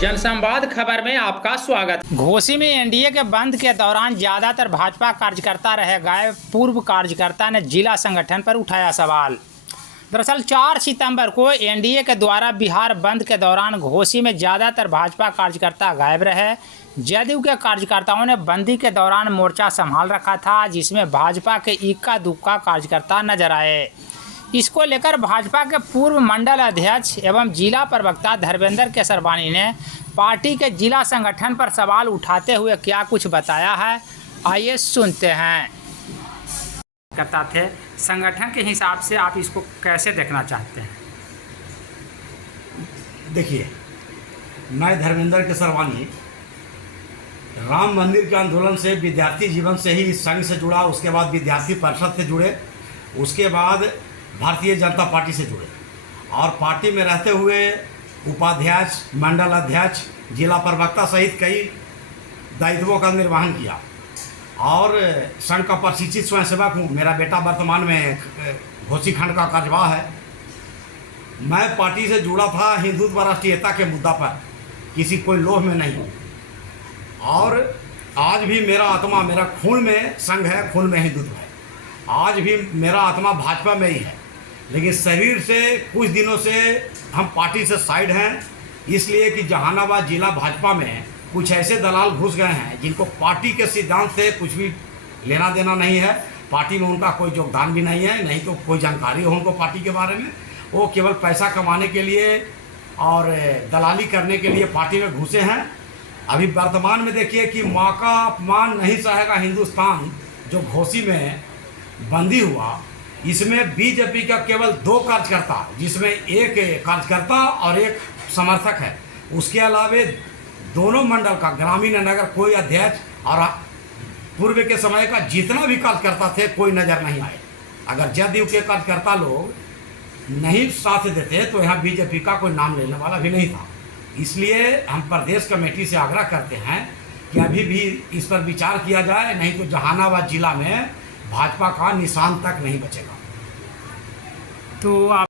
जनसंवाद खबर में आपका स्वागत। घोसी में एनडीए के बंद के दौरान ज्यादातर भाजपा कार्यकर्ता रह गए। पूर्व कार्यकर्ता ने जिला संगठन पर उठाया सवाल। दरअसल 4 सितंबर को एनडीए के द्वारा बिहार बंद के दौरान घोसी में ज़्यादातर भाजपा कार्यकर्ता गायब रहे। जदयू के कार्यकर्ताओं ने बंदी के दौरान मोर्चा संभाल रखा था, जिसमें भाजपा के इक्का दुक्का कार्यकर्ता नजर आए। इसको लेकर भाजपा के पूर्व मंडल अध्यक्ष एवं जिला प्रवक्ता धर्मेंद्र केसरवानी ने पार्टी के जिला संगठन पर सवाल उठाते हुए क्या कुछ बताया है, आइए सुनते हैं। करता थे संगठन के हिसाब से आप इसको कैसे देखना चाहते हैं? देखिए, मैं धर्मेंद्र केसरवानी राम मंदिर के आंदोलन से विद्यार्थी जीवन से ही इस संघ से जुड़ा, उसके बाद विद्यार्थी परिषद से जुड़े, उसके बाद भारतीय जनता पार्टी से जुड़े और पार्टी में रहते हुए उपाध्यक्ष, मंडल अध्यक्ष, जिला प्रवक्ता सहित कई दायित्वों का निर्वहन किया और संघ का प्रशिक्षित स्वयंसेवक हूँ। मेरा बेटा वर्तमान में घोसी खंड का कार्यवाह है। मैं पार्टी से जुड़ा था हिंदुत्व राष्ट्रीयता के मुद्दा पर, किसी कोई लोभ में नहीं हूँ और आज भी मेरा आत्मा, मेरा खून में संघ है, खून में हिंदुत्व है। आज भी मेरा आत्मा भाजपा में ही है, लेकिन शरीर से कुछ दिनों से हम पार्टी से साइड हैं, इसलिए कि जहानाबाद जिला भाजपा में कुछ ऐसे दलाल घुस गए हैं जिनको पार्टी के सिद्धांत से कुछ भी लेना देना नहीं है। पार्टी में उनका कोई योगदान भी नहीं है, नहीं तो कोई जानकारी हो उनको पार्टी के बारे में। वो केवल पैसा कमाने के लिए और दलाली करने के लिए पार्टी में घुसे हैं। अभी वर्तमान में देखिए कि माँ का अपमान नहीं सहेगा हिंदुस्तान जो घोसी में बंदी हुआ, इसमें बीजेपी का केवल 2 कार्यकर्ता, जिसमें एक कार्यकर्ता और एक समर्थक है। उसके अलावे दोनों मंडल का ग्रामीण नगर कोई अध्यक्ष और पूर्व के समय का जितना भी कार्यकर्ता थे कोई नज़र नहीं आए। अगर जदयू के कार्यकर्ता लोग नहीं साथ देते तो यहाँ बीजेपी का कोई नाम लेने वाला भी नहीं था। इसलिए हम प्रदेश कमेटी से आग्रह करते हैं कि अभी भी इस पर विचार किया जाए, नहीं तो जहानाबाद जिला में भाजपा का निशान तक नहीं बचेगा। तो आप